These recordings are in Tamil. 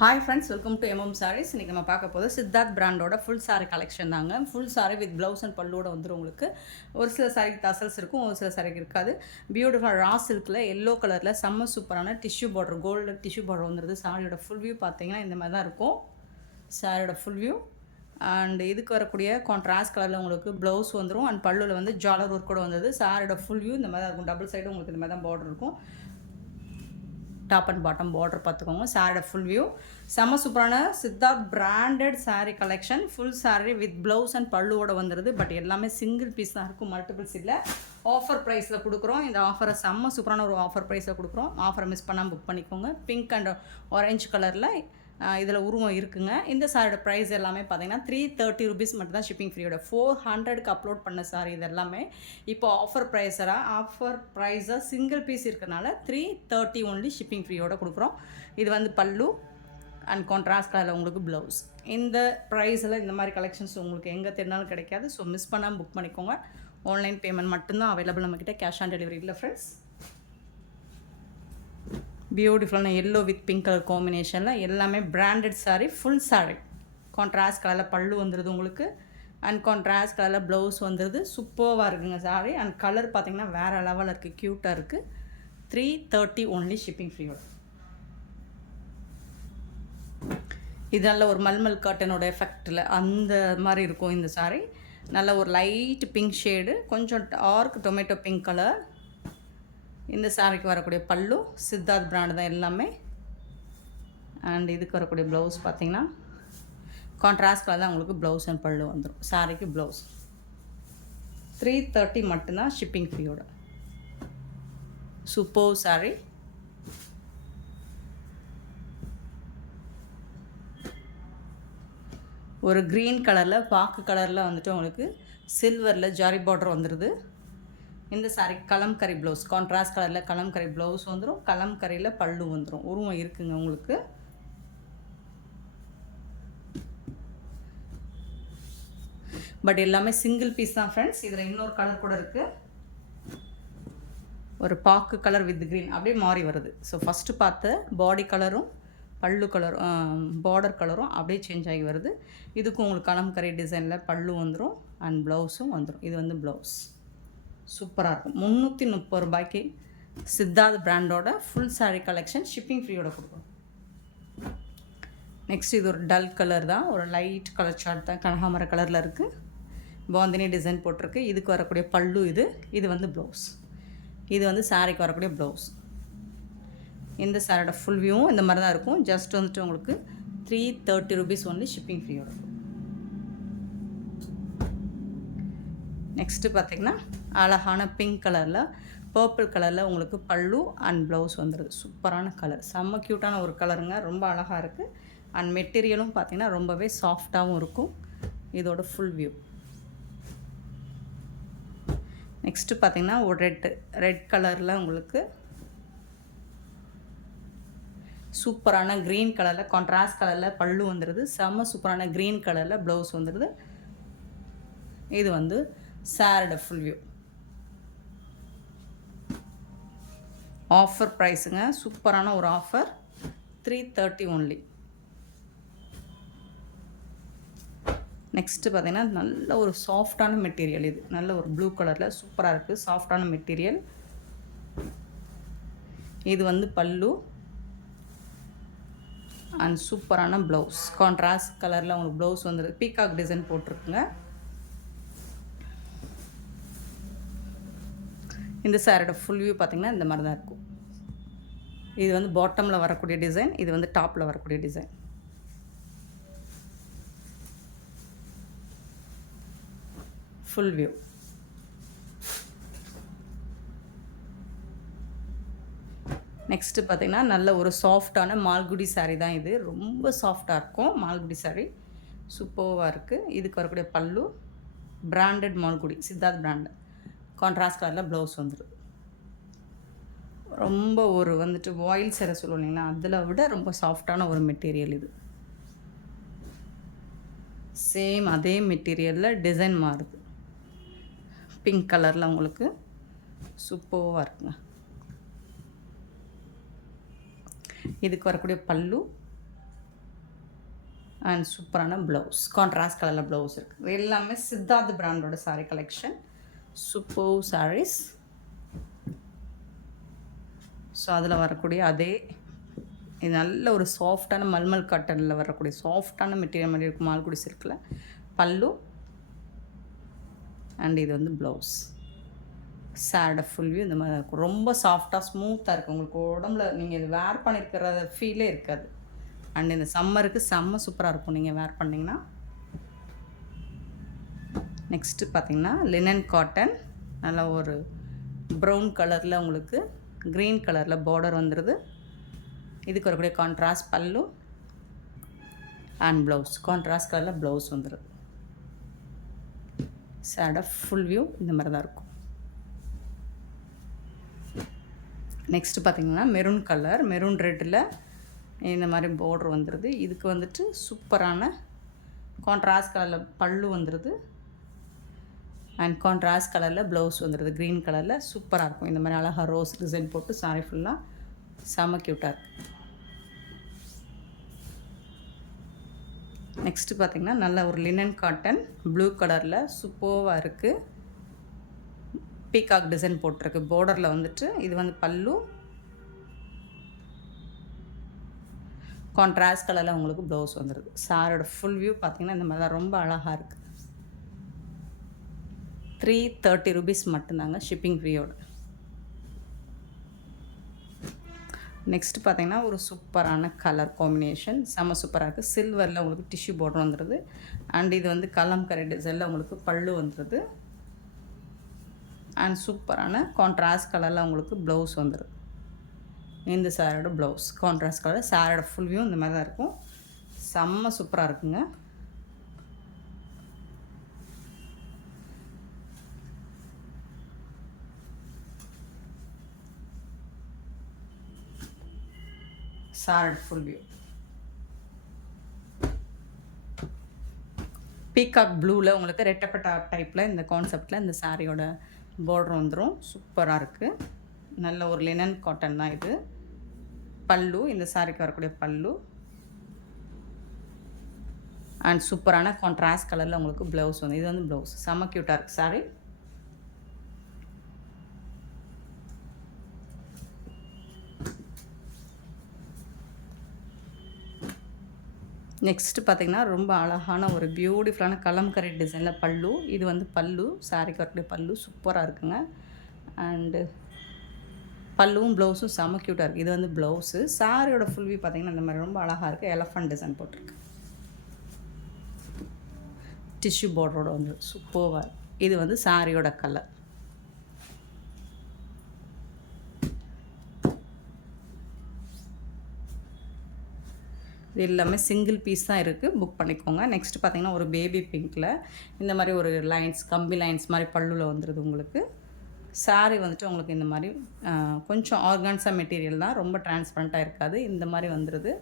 Hi friends, welcome to MM sarees. இன்றைக்கி நம்ம பார்க்க போது சித்தார்த் பிராண்டோட ஃபுல் சாரீ கலெக்ஷன் தாங்க. Full sari with blouse and பல்லோட வந்துடும் உங்களுக்கு. ஒரு சில சாரீக்கு தசல்ஸ் இருக்கும், ஒரு சில சாரீக்கு இருக்காது. பியூட்டிஃபுல் ரா சில்கில் எல்லோ கலரில் செம்ம சூப்பரான tissue border, gold tissue border வந்துடுது. சாரியோட ஃபுல் வியூ பார்த்தீங்கன்னா இந்த மாதிரி தான் இருக்கும். சாரியோட ஃபுல் வியூ அண்ட் இதுக்கு வரக்கூடிய கான்ட்ராஸ்ட் கலரில் உங்களுக்கு ப்ளவுஸ் வந்துடும் அண்ட் பல்லுவில் வந்து ஜாலர் ஒர்க் கூட வந்தது. சாரியோட ஃபுல் வியூ இந்த மாதிரி தான் இருக்கும். டபுள் சைடு உங்களுக்கு இந்த மாதிரி தான் பார்டர் இருக்கும். டாப் அண்ட் பாட்டம் பார்டர் பார்த்துக்கோங்க. சாரியோட ஃபுல் வியூ செம்ம சூப்பரான Siddharth branded sari collection. Full sari with blouse and பல்லுவோட வந்துடுது. பட் எல்லாமே சிங்கிள் பீஸ் தான் இருக்கும், மல்டிபிள்ஸ் இல்லை. ஆஃபர் ப்ரைஸில் கொடுக்குறோம். இந்த ஆஃபரை செம்ம சூப்பரான ஒரு ஆஃபர் ப்ரைஸில் கொடுக்குறோம். ஆஃபரை மிஸ் பண்ணாமல் புக் பண்ணிக்கோங்க. பிங்க் அண்ட் ஆரஞ்சு கலரில் இதில் உருவம் இருக்குங்க. இந்த சாரியோட ப்ரைஸ் எல்லாமே பார்த்தீங்கன்னா 330 rupees மட்டும் தான் ஷிப்பிங் ஃப்ரீயோட. 400க்கு அப்லோட் பண்ண சாரி இது எல்லாமே இப்போ ஆஃபர் ப்ரைஸாக சிங்கிள் பீஸ் இருக்கிறனால 330 ஒன்லி ஷிப்பிங் ஃப்ரீயோட கொடுக்குறோம். இது வந்து பல்லு அண்ட் கான்ட்ராஸ்ட் கலரில் உங்களுக்கு ப்ளவுஸ். இந்த ப்ரைஸில் இந்த மாதிரி கலெக்ஷன்ஸ் உங்களுக்கு எங்கே தெரினாலும் கிடைக்காது. ஸோ மிஸ் பண்ணாமல் புக் பண்ணிக்கோங்க. ஆன்லைன் பேமெண்ட் மட்டும்தான் அவைலபிள் நம்மக்கிட்ட, கேஷ் ஆன் டெலிவரி இல்லை ஃப்ரெண்ட்ஸ். பியூட்டிஃபுல்லான எல்லோ வித் பிங்க் கலர் காம்பினேஷனில் எல்லாமே branded sari. Full sari contrast கலரில் பல்லு வந்துடுது உங்களுக்கு அண்ட் கான்ட்ராஸ்ட் கலரில் ப்ளவுஸ் வந்துடுது. சூப்பராக இருக்குங்க சாரீ. அண்ட் கலர் பார்த்திங்கன்னா வேறு லெவலில் இருக்குது, க்யூட்டாக இருக்குது. 330 ஒன்லி ஷிப்பிங் ஃப்ரீயோட. இது நல்ல ஒரு மல்மல் காட்டனோட எஃபெக்டில் அந்த மாதிரி இருக்கும் இந்த சாரீ. நல்ல ஒரு லைட் பிங்க் ஷேடு, கொஞ்சம் டார்க் டொமேட்டோ பிங்க் கலர். இந்த சாரிக்கு வரக்கூடிய பல்லு சித்தார்த் பிராண்டு தான் எல்லாமே. அண்ட் இதுக்கு வரக்கூடிய ப்ளவுஸ் பார்த்திங்கன்னா கான்ட்ராஸ்ட் கலர் தான் உங்களுக்கு ப்ளவுஸ் அண்ட் பல்லு வந்துடும். சாரிக்கு ப்ளவுஸ் 330 மட்டும்தான் ஷிப்பிங் ஃப்ரீயோட. சூப்பர் சாரி. ஒரு க்ரீன் கலரில் பாக்கு கலரில் வந்துட்டு உங்களுக்கு சில்வரில் ஜாரி பார்டர் வந்துடுது. இந்த சாரி கலம்கரி ப்ளவுஸ், கான்ட்ராஸ்ட் கலரில் கலம்கரி ப்ளவுஸ் வந்துடும். கலம்கரியில் பல்லு வந்துடும். உருவம் இருக்குங்க உங்களுக்கு. பட் எல்லாமே சிங்கிள் பீஸ் தான் ஃப்ரெண்ட்ஸ். இதில் இன்னொரு கலர் கூட இருக்குது, ஒரு பாக்கு கலர் வித் க்ரீன் அப்படியே மாறி வருது. ஸோ ஃபஸ்ட்டு பார்த்த பாடி கலரும் பல்லு கலரும் பார்டர் கலரும் அப்படியே சேஞ்ச் ஆகி வருது. இதுக்கும் உங்களுக்கு கலம்கரி டிசைனில் பல்லு வந்துடும் அண்ட் ப்ளவுஸும் வந்துடும். இது வந்து ப்ளவுஸ் சூப்பராக இருக்கும். 330 ரூபாய்க்கு சித்தார்த் பிராண்டோட ஃபுல் சாரீ கலெக்ஷன் ஷிப்பிங் ஃப்ரீயோட கொடுக்கும். நெக்ஸ்ட் இது ஒரு டல் கலர் தான், ஒரு லைட் கலர் சார்ட் தான், கனகாமர கலரில் இருக்குது. பாந்தினி டிசைன் போட்டிருக்கு. இதுக்கு வரக்கூடிய பல்லு இது வந்து ப்ளவுஸ். இது வந்து சாரீக்கு வரக்கூடிய ப்ளவுஸ். இந்த சாரியோட ஃபுல் வியூவும் இந்த மாதிரி தான் இருக்கும். ஜஸ்ட் வந்துட்டு உங்களுக்கு 330 rupees ஒன்லி ஷிப்பிங் ஃப்ரீயோட. நெக்ஸ்ட்டு பார்த்திங்கன்னா அழகான பிங்க் கலரில் பர்பிள் கலரில் உங்களுக்கு பல்லு அண்ட் ப்ளவுஸ் வந்துடுது. சூப்பரான கலர், செம்ம க்யூட்டான ஒரு கலருங்க. ரொம்ப அழகாக இருக்குது. அண்ட் மெட்டீரியலும் பார்த்திங்கன்னா ரொம்பவே சாஃப்டாகவும் இருக்கும். இதோட ஃபுல் வியூ. நெக்ஸ்ட்டு பார்த்திங்கன்னா ஒரு ரெட் கலரில் உங்களுக்கு சூப்பரான க்ரீன் கலரில் கான்ட்ராஸ்ட் கலரில் பல்லு வந்துடுது. செம்ம சூப்பரான க்ரீன் கலரில் ப்ளவுஸ் வந்துடுது. இது வந்து சாரோட ஃபுல் வியூ. ஆஃபர் ப்ரைஸுங்க, சூப்பரான ஒரு ஆஃபர். 330 ஒன்லி. நெக்ஸ்ட்டு பார்த்திங்கன்னா நல்ல ஒரு சாஃப்டான மெட்டீரியல். இது நல்ல ஒரு ப்ளூ கலரில் சூப்பராக இருக்குது, சாஃப்டான மெட்டீரியல். இது வந்து பல்லு அண்ட் சூப்பரான ப்ளவுஸ். கான்ட்ராஸ்ட் கலரில் உங்களுக்கு ப்ளவுஸ் வந்துடுது. பீகாக் டிசைன் போட்டிருக்குங்க. இந்த சாரோட ஃபுல் வியூ பார்த்திங்கன்னா இந்த மாதிரி தான் இருக்கும். இது வந்து பாட்டமில் வரக்கூடிய டிசைன், இது வந்து டாப்பில் வரக்கூடிய டிசைன். Full view. நெக்ஸ்ட்டு பார்த்திங்கன்னா நல்ல ஒரு சாஃப்டான மால்குடி சாரீ தான் இது. ரொம்ப சாஃப்டாக இருக்கும் மால்குடி சாரீ. சூப்பராக இருக்குது. இதுக்கு வரக்கூடிய பல்லு branded Malgudi, Siddharth brand. Contrast கலரில் ப்ளவுஸ் வந்துடும். ரொம்ப ஒரு வந்துட்டு வாயில் சேர சொல்லுவோம் இல்லைங்களா, அதில் விட ரொம்ப சாஃப்டான ஒரு மெட்டீரியல் இது. சேம் அதே மெட்டீரியலில் டிசைன் மாறுது. பிங்க் கலரில் உங்களுக்கு சூப்பராக இருக்குங்க. இதுக்கு வரக்கூடிய பல்லு அண்ட் சூப்பரான ப்ளவுஸ், கான்ட்ராஸ்ட் கலரில் ப்ளவுஸ் இருக்குது. இது எல்லாமே சித்தார்த் பிராண்டோட sari collection. Super saris. So அதில் வரக்கூடிய அதே இது நல்ல ஒரு சாஃப்டான மல்மல் காட்டனில் வரக்கூடிய சாஃப்டான மெட்டீரியல் மாதிரி இருக்கும். மால்குடி சில்கில் பல்லு அண்ட் இது வந்து ப்ளவுஸ். சேரோட ஃபுல் வியூ இந்த மாதிரி இருக்கும். ரொம்ப சாஃப்டாக ஸ்மூத்தாக இருக்கும். உங்களுக்கு உடம்புல நீங்கள் இது வேர் பண்ணியிருக்கிற ஃபீலே இருக்காது. அண்ட் இந்த சம்மருக்கு செம்ம சூப்பராக இருக்கும் நீங்கள் வேர் பண்ணிங்கன்னா. நெக்ஸ்ட்டு பார்த்திங்கன்னா லினன் காட்டன், நல்லா ஒரு ப்ரௌன் கலரில் உங்களுக்கு க்ரீன் கலரில் பார்டர் வந்துடுது. இதுக்கு வரக்கூடிய கான்ட்ராஸ்ட் பல்லு அண்ட் ப்ளவுஸ், கான்ட்ராஸ்ட் கலரில் ப்ளவுஸ் வந்துடுது. சேரோட ஃபுல் வியூ இந்த மாதிரி தான் இருக்கும். நெக்ஸ்ட்டு பார்த்திங்கன்னா மெரூன் கலர், மெரூன் ரெட்டில் இந்த மாதிரி பார்டர் வந்துடுது. இதுக்கு வந்துட்டு சூப்பரான கான்ட்ராஸ்ட் கலரில் பல்லு வந்துடுது அண்ட் கான்ட்ராஸ்ட் கலரில் ப்ளவுஸ் வந்துடுது. க்ரீன் கலரில் சூப்பராக இருக்கும். இந்த மாதிரி அழகாக ரோஸ் டிசைன் போட்டு சாரி ஃபுல்லாக செம்ம க்யூட்டாக இருக்குது. நெக்ஸ்ட்டு பார்த்திங்கன்னா நல்ல ஒரு லினன் காட்டன் ப்ளூ கலரில் சூப்பராக இருக்குது. பீகாக் டிசைன் போட்டிருக்கு. பார்டரில் வந்துட்டு இது வந்து பல்லு, கான்ட்ராஸ்ட் கலரில் உங்களுக்கு ப்ளவுஸ் வந்துடுது. சாரோட ஃபுல் வியூ பார்த்திங்கன்னா இந்த மாதிரி தான் ரொம்ப அழகாக இருக்குது. 330 rupees மட்டும்தாங்க ஷிப்பிங் ஃப்ரீயோட. நெக்ஸ்ட்டு பார்த்திங்கன்னா ஒரு சூப்பரான கலர் காம்பினேஷன், செம்ம சூப்பராக இருக்குது. சில்வரில் உங்களுக்கு டிஷ்யூ பார்டர் வந்துடுது அண்ட் இது வந்து கலம்கரை டிசைனில் உங்களுக்கு பல்லு வந்துடுது அண்ட் சூப்பரான கான்ட்ராஸ்ட் கலரில் உங்களுக்கு ப்ளவுஸ் வந்துடுது. இந்த சாரோட ப்ளவுஸ் கான்ட்ராஸ்ட் கலர். சாரோட ஃபுல் வியூ இந்த மாதிரி தான் இருக்கும். செம்ம சூப்பராக இருக்குங்க. சாரோட ஃபுல் வியூ பீகாக் ப்ளூவில் உங்களுக்கு ரெட்டப்பட்டா டைப்பில் இந்த கான்செப்டில் இந்த சாரியோட பார்டர் வந்துடும். சூப்பராக இருக்குது. நல்ல ஒரு லினன் காட்டன் தான் இது. பல்லு, இந்த சாரிக்கு வரக்கூடிய பல்லு அண்ட் சூப்பரான கான்ட்ராஸ்ட் கலரில் உங்களுக்கு ப்ளவுஸ் வந்து இது வந்து ப்ளவுஸ். செம்ம க்யூட்டாக இருக்குது சாரி. நெக்ஸ்ட்டு பார்த்திங்கன்னா ரொம்ப அழகான ஒரு பியூட்டிஃபுல்லான கலம்கரை டிசைனில் பல்லு. இது வந்து பல்லு, சாரிக்கு வரக்கூடிய பல்லு சூப்பராக இருக்குங்க. அண்டு பல்லுவும் ப்ளவுஸும் செம்ம க்யூட்டாக இருக்குது. இது வந்து ப்ளவுஸு. சாரியோட ஃபுல் வியூ பார்த்திங்கன்னா இந்த மாதிரி ரொம்ப அழகாக இருக்குது. எலஃபண்ட் டிசைன் போட்டிருக்கு. டிஷ்யூ பார்டரோட வந்து சூப்பராக. இது வந்து சாரியோட கலர். இது எல்லாமே சிங்கிள் பீஸ் தான் இருக்குது. புக் பண்ணிக்கோங்க. நெக்ஸ்ட்டு பார்த்திங்கன்னா ஒரு பேபி பிங்க்கில் இந்த மாதிரி ஒரு லைன்ஸ், கம்பி லைன்ஸ் மாதிரி பல்லுவில் வந்துடுது உங்களுக்கு. சாரி வந்துட்டு உங்களுக்கு இந்த மாதிரி கொஞ்சம் ஆர்கான்ஸா மெட்டீரியல் தான், ரொம்ப டிரான்ஸ்பரண்ட்டாக இருக்காது. இந்த மாதிரி வந்துடுது.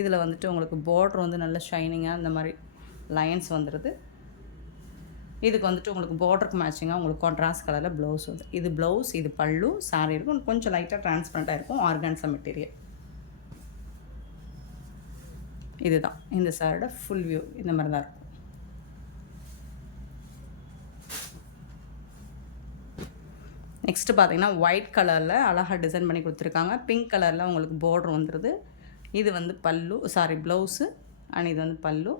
இதில் வந்துட்டு உங்களுக்கு பார்டர் வந்து நல்ல ஷைனிங்காக இந்த மாதிரி லைன்ஸ் வந்துடுது. இதுக்கு வந்துட்டு உங்களுக்கு பார்டருக்கு மேட்சிங்காக உங்களுக்கு கான்ட்ராஸ்ட் கலரில் ப்ளவுஸ் வந்து இது ப்ளவுஸ், இது பல்லு. சாரி இருக்கும் கொஞ்சம் லைட்டாக டிரான்ஸ்பரண்ட்டாக இருக்கும். ஆர்கான்ஸா மெட்டீரியல் இதுதான். இந்த சாரோட ஃபுல் வியூ இந்த மாதிரி தான் இருக்கும். நெக்ஸ்ட்டு பார்த்திங்கன்னா ஒயிட் கலரில் அழகாக டிசைன் பண்ணி கொடுத்துருக்காங்க. பிங்க் கலரில் உங்களுக்கு பார்டர் வந்துடுது. இது வந்து பல்லு, சாரி ப்ளவுஸு அண்ட் இது வந்து பல்லு.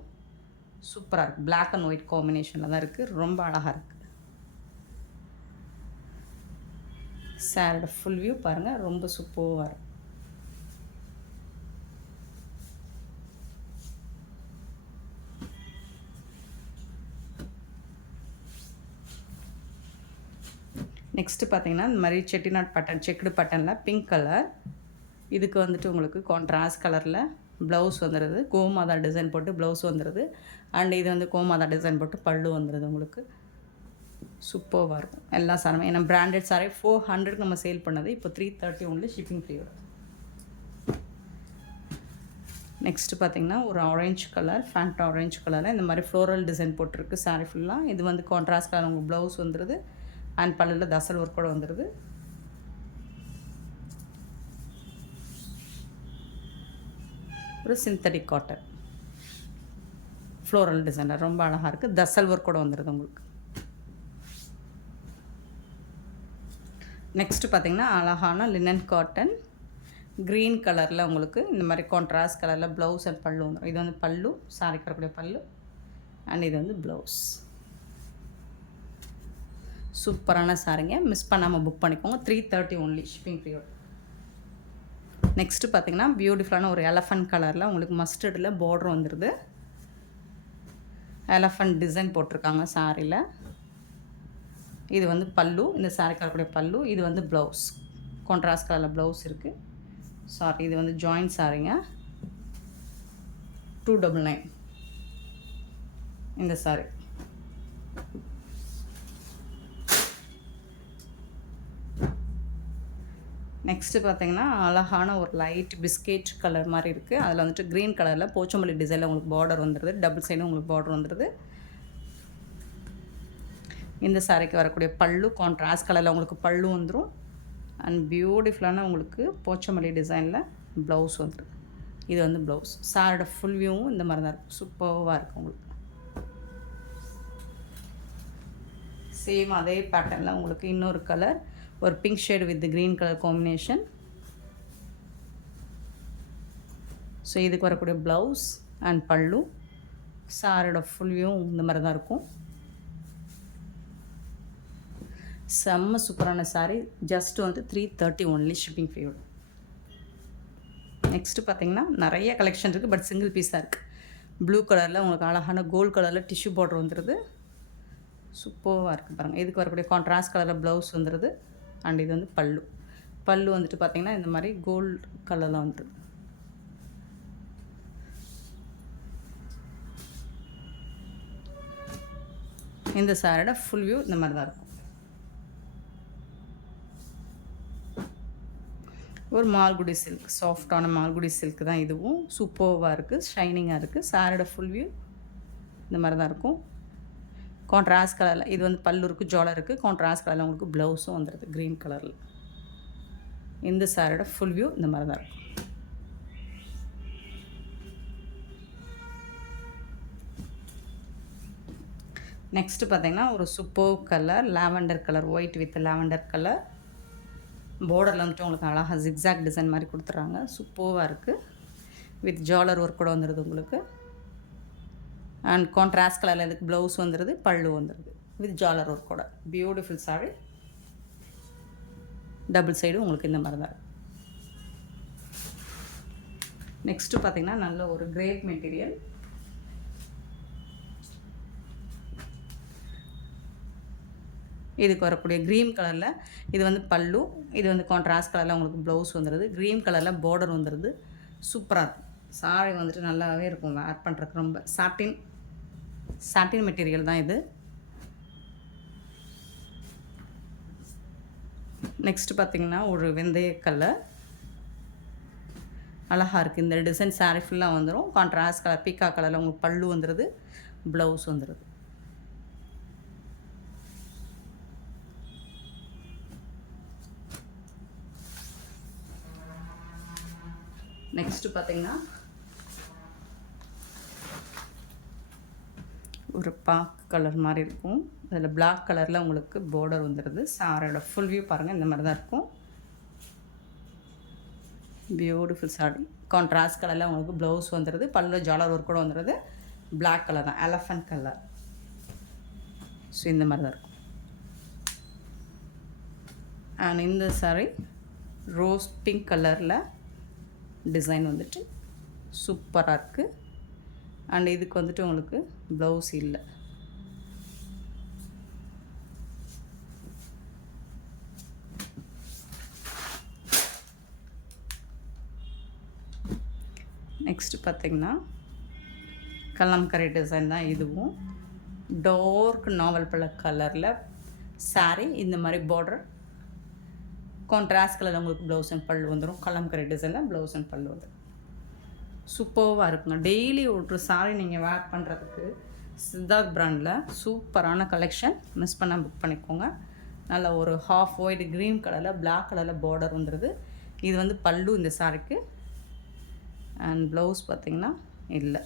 சூப்பராக இருக்குது. பிளாக் அண்ட் ஒயிட் காம்பினேஷனில் தான் இருக்குது. ரொம்ப அழகாக இருக்குது. சாரோட ஃபுல் வியூ பாருங்கள், ரொம்ப சூப்பராக இருக்குது. நெக்ஸ்ட்டு பார்த்திங்கன்னா இந்த மாதிரி செட்டிநாட் பட்டன், செக்குடு பட்டனில் பிங்க் கலர். இதுக்கு வந்துட்டு உங்களுக்கு கான்ட்ராஸ்ட் கலரில் ப்ளவுஸ் வந்துடுது. கோமாதா டிசைன் போட்டு ப்ளவுஸ் வந்துடுது அண்ட் இது வந்து கோமாதா டிசைன் போட்டு பல்லு வந்துடுது உங்களுக்கு. சூப்பராக இருக்கும் எல்லா சாரமே. ஏன்னா பிராண்டட் சாரே 400க்கு நம்ம சேல் பண்ணது இப்போ 330 ஒன்லி ஷிப்பிங் ஃப்ரீ வரும். நெக்ஸ்ட்டு பார்த்திங்கன்னா ஒரு ஆரஞ்சு கலர், ஃபேண்ட் ஆரஞ்சு கலரில் இந்த மாதிரி ஃப்ளோரல் டிசைன் போட்டிருக்கு சாரீ ஃபுல்லாக. இது வந்து கான்ட்ராஸ்ட் கலர் உங்களுக்கு ப்ளவுஸ் வந்துடுது அண்ட் பல்லில் தசல் ஒர்க் கூட வந்துடுது. ஒரு சிந்தட்டிக் காட்டன். ஃப்ளோரல் டிசைனில் ரொம்ப அழகாக இருக்குது. தசல் ஒர்க் கூட வந்துடுது உங்களுக்கு. நெக்ஸ்ட்டு பார்த்திங்கன்னா அழகான லினன் காட்டன் க்ரீன் கலரில் உங்களுக்கு இந்த மாதிரி கான்ட்ராஸ்ட் கலரில் ப்ளவுஸ் அண்ட் பல்லு வந்துடும். இது வந்து பல்லு, சாரிக்கு வரக்கூடிய பல்லு, அண்ட் இது வந்து ப்ளவுஸ். சூப்பரான சாரிங்க, மிஸ் பண்ணாமல் புக் பண்ணிக்கோங்க. 330 ஒன்லி, ஷிப்பிங் ஃப்ரீயோட. நெக்ஸ்ட்டு பார்த்திங்கன்னா பியூட்டிஃபுல்லான ஒரு எலஃபண்ட் கலரில் உங்களுக்கு மஸ்டர்டில் பார்டர் வந்துடுது. எலஃபண்ட் டிசைன் போட்டிருக்காங்க சாரியில். இது வந்து பல்லு, இந்த சாரிக்கு வரக்கூடிய பல்லு. இது வந்து ப்ளவுஸ், கான்ட்ராஸ்ட் கலரில் ப்ளவுஸ் இருக்குது. சாரி, இது வந்து ஜாயின்ட் சாரிங்க. 299 இந்த சாரி. நெக்ஸ்ட்டு பார்த்திங்கன்னா அழகான ஒரு லைட் பிஸ்கெட் கலர் மாதிரி இருக்குது. அதில் வந்துட்டு க்ரீன் கலரில் போச்சம்பள்ளி டிசைனில் உங்களுக்கு பார்டர் வந்துடுது. டபுள் சைடும் உங்களுக்கு பார்டர் வந்துடுது. இந்த சாரிக்கு வரக்கூடிய பல்லு கான்ட்ராஸ்ட் கலரில் உங்களுக்கு பல்லு வந்துடும். அண்ட் பியூட்டிஃபுல்லான உங்களுக்கு போச்சம்பள்ளி டிசைனில் ப்ளவுஸ் வந்துடும். இது வந்து ப்ளவுஸ். சாரோட ஃபுல் வியூவும் இந்த மாதிரி தான் இருக்கும். சூப்பராக இருக்கும் உங்களுக்கு. சேம் அதே பேட்டர்னில் உங்களுக்கு இன்னொரு கலர், ஒரு pink shade with green colour combination. So இதுக்கு வரக்கூடிய ப்ளவுஸ் அண்ட் பல்லு. சாரோட ஃபுல் வியூவும் இந்த மாதிரி தான் இருக்கும். செம்ம சூப்பரான சாரீ. ஜஸ்ட் வந்து 330 ஒன்லி, ஷிப்பிங் ஃப்ரீயோட. நெக்ஸ்ட்டு பார்த்திங்கன்னா நிறைய கலெக்ஷன் இருக்குது, பட் சிங்கிள் பீஸ் தான் இருக்குது. ப்ளூ கலரில் உங்களுக்கு அழகான கோல்டு கலரில் டிஷ்யூ பார்டர் வந்துடுது. சூப்பராக இருக்குது பாருங்கள். இதுக்கு வரக்கூடிய கான்ட்ராஸ்ட் கலரில் ப்ளவுஸ் வந்துடுது. அண்ட் இது வந்து பல்லு. பல்லு வந்துட்டு பார்த்திங்கன்னா இந்த மாதிரி கோல்டு கலரில் வந்துடுது. இந்த சாரியோட ஃபுல் வியூ இந்த மாதிரி தான் இருக்கும். ஒரு மால்குடி சில்க், சாஃப்டான மால்குடி சில்க் தான் இதுவும். சூப்பராக இருக்குது, ஷைனிங்காக இருக்குது. சாரியோட ஃபுல் வியூ இந்த மாதிரி தான் இருக்கும். கான்ட்ராஸ்ட் கலரில் இது வந்து பல்லு இருக்குது, ஜாலர் இருக்குது. கான்ட்ராஸ்ட் கலரில் உங்களுக்கு ப்ளவுஸும் வந்துடுது க்ரீன் கலரில். இந்த சாரியோட ஃபுல் வியூ இந்த மாதிரி தான் இருக்கும். நெக்ஸ்ட்டு பார்த்திங்கன்னா ஒரு super colour, lavender colour, white with lavender colour. பார்டரில் வந்துட்டு உங்களுக்கு அழகாக ஜிக்ஸாக் டிசைன் மாதிரி கொடுத்துட்றாங்க. சூப்பராக இருக்குது. வித் ஜாலர் ஒர்க் கூட வந்துடுது உங்களுக்கு. அண்ட் கான்ட்ராஸ்ட் கலரில் இதுக்கு ப்ளவுஸ் வந்துடுது, பல்லு வந்துடுது வித் ஜாலர் ஒர்க் கூட. Beautiful sorry. டபுள் சைடு உங்களுக்கு இந்த மாதிரி தான். நெக்ஸ்ட்டு பார்த்திங்கன்னா நல்ல ஒரு கிரேப் மெட்டீரியல். இதுக்கு வரக்கூடிய க்ரீன் கலரில் இது வந்து பல்லு. இது வந்து கான்ட்ராஸ்ட் கலரில் உங்களுக்கு ப்ளவுஸ் வந்துடுது. க்ரீன் கலரில் பார்டர் வந்துடுது. சூப்பராக இருக்கும். சாரி வந்துட்டு நல்லாவே இருக்கும் வேர் பண்ணுறதுக்கு. ரொம்ப சாட்டின் மெட்டீரியல் தான் இது. நெக்ஸ்ட்டு பார்த்திங்கன்னா ஒரு வெந்தய கலர் அழகாக இருக்குது. இந்த டிசைன் சாரி ஃபுல்லாக வந்துடும். கான்ட்ராஸ்ட் கலர் பீக்கா கலரில் உங்களுக்கு பல்லு வந்துடுது, ப்ளவுஸ் வந்துடுது. நெக்ஸ்ட்டு பார்த்திங்கன்னா ஒரு பாக்கு கலர் மாதிரி இருக்கும். அதில் பிளாக் கலரில் உங்களுக்கு பார்டர் வந்துடுது. சாரியோட ஃபுல் வியூ பாருங்கள் இந்த மாதிரி தான் இருக்கும். Beautiful sorry. கான்ட்ராஸ்ட் கலரில் உங்களுக்கு ப்ளவுஸ் வந்துடுது, பல்லு ஜாலர் ஒர்க் கூட வந்துடுது. பிளாக் கலர் தான், எலஃபண்ட் கலர். ஸோ இந்த மாதிரி தான் இருக்கும். அண்ட் இந்த சாரி ரோஸ் பிங்க் கலரில் டிசைன் வந்துட்டு சூப்பராக இருக்குது. அண்ட் இதுக்கு வந்துட்டு உங்களுக்கு ப்ளவுஸ் இல்லை. நெக்ஸ்ட்டு பார்த்திங்கன்னா கலம்கரை டிசைன் தான் இதுவும். டார்க் நாவல் பழ கலரில் சாரீ. இந்த மாதிரி பார்டர் கான்ட்ராஸ்ட் கலரில் உங்களுக்கு ப்ளவுஸ் அண்ட் பல்லு வந்துடும். கலம்கரை டிசைனில் ப்ளவுஸ் அண்ட் பல்லு வந்துடும். சூப்பராக இருக்குங்க. டெய்லி ஒரு சாரி நீங்கள் வேர் பண்ணுறதுக்கு சித்தார்த் பிராண்டில் சூப்பரான கலெக்ஷன். மிஸ் பண்ணால் புக் பண்ணிக்கோங்க. நல்ல ஒரு ஹாஃப் ஒயிட் க்ரீன் கலரில் பிளாக் கலரில் பார்டர் வந்துடுது. இது வந்து பல்லு இந்த சாரிக்கு. அண்ட் ப்ளவுஸ் பார்த்திங்கன்னா இல்லை.